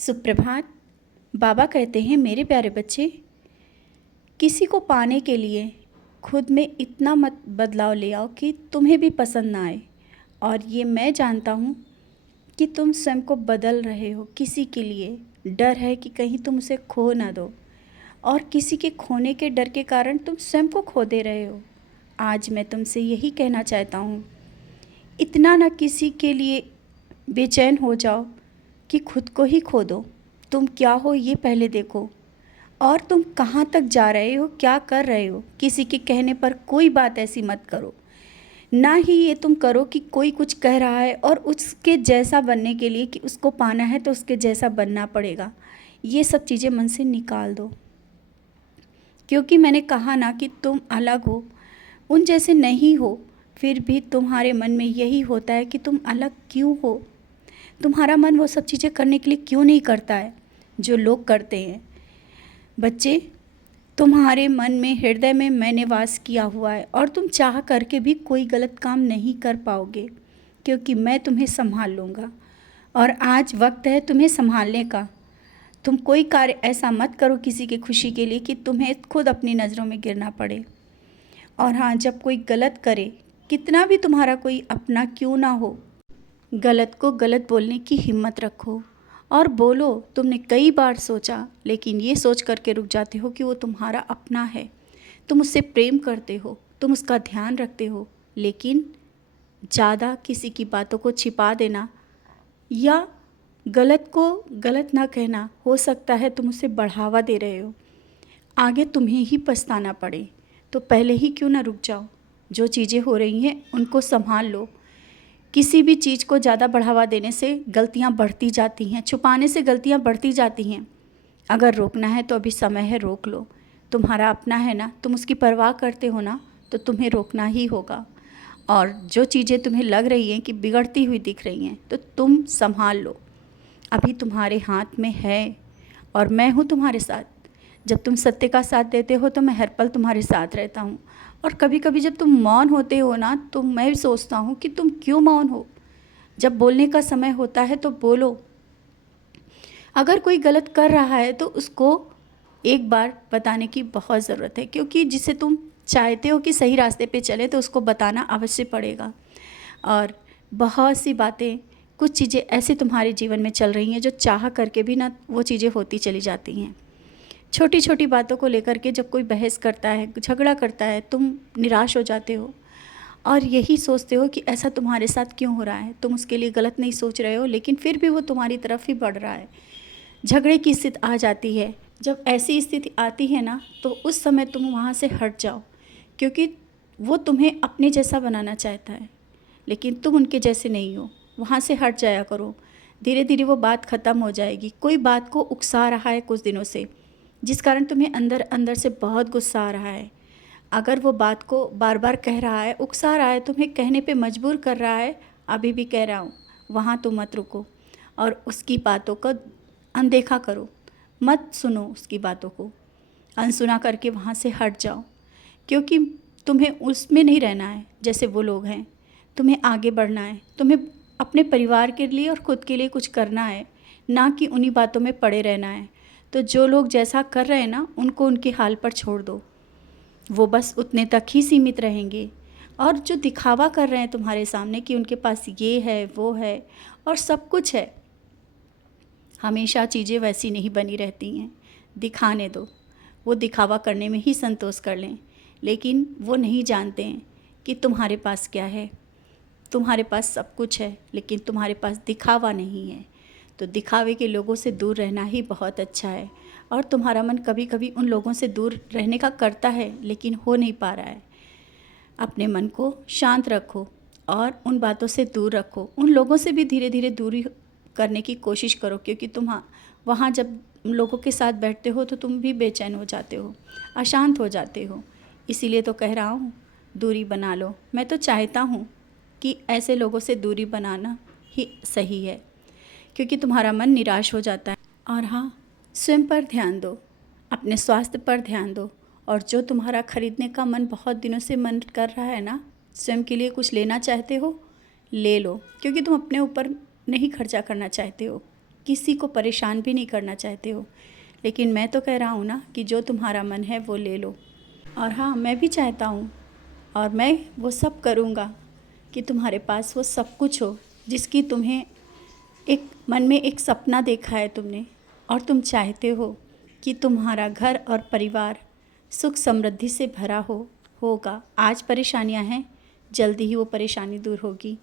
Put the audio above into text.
सुप्रभात। बाबा कहते हैं, मेरे प्यारे बच्चे, किसी को पाने के लिए खुद में इतना मत बदलाव ले आओ कि तुम्हें भी पसंद ना आए। और ये मैं जानता हूँ कि तुम स्वयं को बदल रहे हो किसी के लिए। डर है कि कहीं तुम उसे खो ना दो, और किसी के खोने के डर के कारण तुम स्वयं को खो दे रहे हो। आज मैं तुमसे यही कहना चाहता हूँ, इतना ना किसी के लिए बेचैन हो जाओ कि खुद को ही खो दो। तुम क्या हो ये पहले देखो, और तुम कहाँ तक जा रहे हो, क्या कर रहे हो। किसी के कहने पर कोई बात ऐसी मत करो। ना ही ये तुम करो कि कोई कुछ कह रहा है और उसके जैसा बनने के लिए कि उसको पाना है तो उसके जैसा बनना पड़ेगा। ये सब चीज़ें मन से निकाल दो, क्योंकि मैंने कहा ना कि तुम अलग हो, उन जैसे नहीं हो। फिर भी तुम्हारे मन में यही होता है कि तुम अलग क्यों हो। तुम्हारा मन वो सब चीज़ें करने के लिए क्यों नहीं करता है जो लोग करते हैं। बच्चे, तुम्हारे मन में, हृदय में मैंने वास किया हुआ है, और तुम चाह करके भी कोई गलत काम नहीं कर पाओगे, क्योंकि मैं तुम्हें संभाल लूँगा। और आज वक्त है तुम्हें संभालने का। तुम कोई कार्य ऐसा मत करो किसी की खुशी के लिए कि तुम्हें खुद अपनी नज़रों में गिरना पड़े। और हाँ, जब कोई गलत करे, कितना भी तुम्हारा कोई अपना क्यों ना हो, गलत को गलत बोलने की हिम्मत रखो और बोलो। तुमने कई बार सोचा, लेकिन ये सोच करके रुक जाते हो कि वो तुम्हारा अपना है, तुम उससे प्रेम करते हो, तुम उसका ध्यान रखते हो। लेकिन ज़्यादा किसी की बातों को छिपा देना या गलत को गलत ना कहना, हो सकता है तुम उसे बढ़ावा दे रहे हो, आगे तुम्हें ही पछताना पड़े। तो पहले ही क्यों ना रुक जाओ। जो चीज़ें हो रही हैं उनको संभाल लो। किसी भी चीज़ को ज़्यादा बढ़ावा देने से गलतियाँ बढ़ती जाती हैं, छुपाने से गलतियाँ बढ़ती जाती हैं। अगर रोकना है तो अभी समय है, रोक लो। तुम्हारा अपना है ना, तुम उसकी परवाह करते हो ना, तो तुम्हें रोकना ही होगा। और जो चीज़ें तुम्हें लग रही हैं कि बिगड़ती हुई दिख रही हैं, तो तुम संभाल लो। अभी तुम्हारे हाथ में है, और मैं हूँ तुम्हारे साथ। जब तुम सत्य का साथ देते हो तो मैं हर पल तुम्हारे साथ रहता हूँ। और कभी कभी जब तुम मौन होते हो ना, तो मैं भी सोचता हूँ कि तुम क्यों मौन हो। जब बोलने का समय होता है तो बोलो। अगर कोई गलत कर रहा है तो उसको एक बार बताने की बहुत ज़रूरत है, क्योंकि जिसे तुम चाहते हो कि सही रास्ते पे चले तो उसको बताना अवश्य पड़ेगा। और बहुत सी बातें, कुछ चीज़ें ऐसी तुम्हारे जीवन में चल रही हैं जो चाह करके भी ना वो चीज़ें होती चली जाती हैं। छोटी छोटी बातों को लेकर के जब कोई बहस करता है, झगड़ा करता है, तुम निराश हो जाते हो और यही सोचते हो कि ऐसा तुम्हारे साथ क्यों हो रहा है। तुम उसके लिए गलत नहीं सोच रहे हो, लेकिन फिर भी वो तुम्हारी तरफ ही बढ़ रहा है। झगड़े की स्थिति आ जाती है। जब ऐसी स्थिति आती है ना, तो उस समय तुम वहाँ से हट जाओ, क्योंकि वो तुम्हें अपने जैसा बनाना चाहता है, लेकिन तुम उनके जैसे नहीं हो। वहाँ से हट जाया करो। धीरे धीरे वो बात ख़त्म हो जाएगी। कोई बात को उकसा रहा है कुछ दिनों से, जिस कारण तुम्हें अंदर अंदर से बहुत गुस्सा आ रहा है। अगर वो बात को बार बार कह रहा है, उकसा रहा है, तुम्हें कहने पे मजबूर कर रहा है, अभी भी कह रहा हूँ, वहाँ तो मत रुको और उसकी बातों का अनदेखा करो। मत सुनो उसकी बातों को, अनसुना करके वहाँ से हट जाओ, क्योंकि तुम्हें उसमें नहीं रहना है जैसे वो लोग हैं। तुम्हें आगे बढ़ना है, तुम्हें अपने परिवार के लिए और ख़ुद के लिए कुछ करना है, ना कि उन्हीं बातों में पड़े रहना है। तो जो लोग जैसा कर रहे हैं ना, उनको उनके हाल पर छोड़ दो। वो बस उतने तक ही सीमित रहेंगे। और जो दिखावा कर रहे हैं तुम्हारे सामने कि उनके पास ये है, वो है और सब कुछ है, हमेशा चीज़ें वैसी नहीं बनी रहती हैं। दिखाने दो, वो दिखावा करने में ही संतोष कर लें, लेकिन वो नहीं जानते हैं कि तुम्हारे पास क्या है। तुम्हारे पास सब कुछ है, लेकिन तुम्हारे पास दिखावा नहीं है। तो दिखावे के लोगों से दूर रहना ही बहुत अच्छा है। और तुम्हारा मन कभी कभी उन लोगों से दूर रहने का करता है, लेकिन हो नहीं पा रहा है। अपने मन को शांत रखो और उन बातों से दूर रखो। उन लोगों से भी धीरे धीरे दूरी करने की कोशिश करो, क्योंकि तुम वहाँ जब लोगों के साथ बैठते हो तो तुम भी बेचैन हो जाते हो, अशांत हो जाते हो। इसीलिए तो कह रहा हूँ, दूरी बना लो। मैं तो चाहता हूँ कि ऐसे लोगों से दूरी बनाना ही सही है, क्योंकि तुम्हारा मन निराश हो जाता है। और हाँ, स्वयं पर ध्यान दो, अपने स्वास्थ्य पर ध्यान दो। और जो तुम्हारा खरीदने का मन बहुत दिनों से मन कर रहा है ना, स्वयं के लिए कुछ लेना चाहते हो, ले लो, क्योंकि तुम अपने ऊपर नहीं खर्चा करना चाहते हो। किसी को परेशान भी नहीं करना चाहते हो। लेकिन मैं तो कह रहा हूँ ना कि जो तुम्हारा मन है वो ले लो। और हाँ, मैं भी चाहता हूँ और मैं वो सब करूँगा कि तुम्हारे पास वो सब कुछ हो जिसकी तुम्हें एक मन में एक सपना देखा है तुमने, और तुम चाहते हो कि तुम्हारा घर और परिवार सुख समृद्धि से भरा होगा। आज परेशानियां हैं, जल्दी ही वो परेशानी दूर होगी।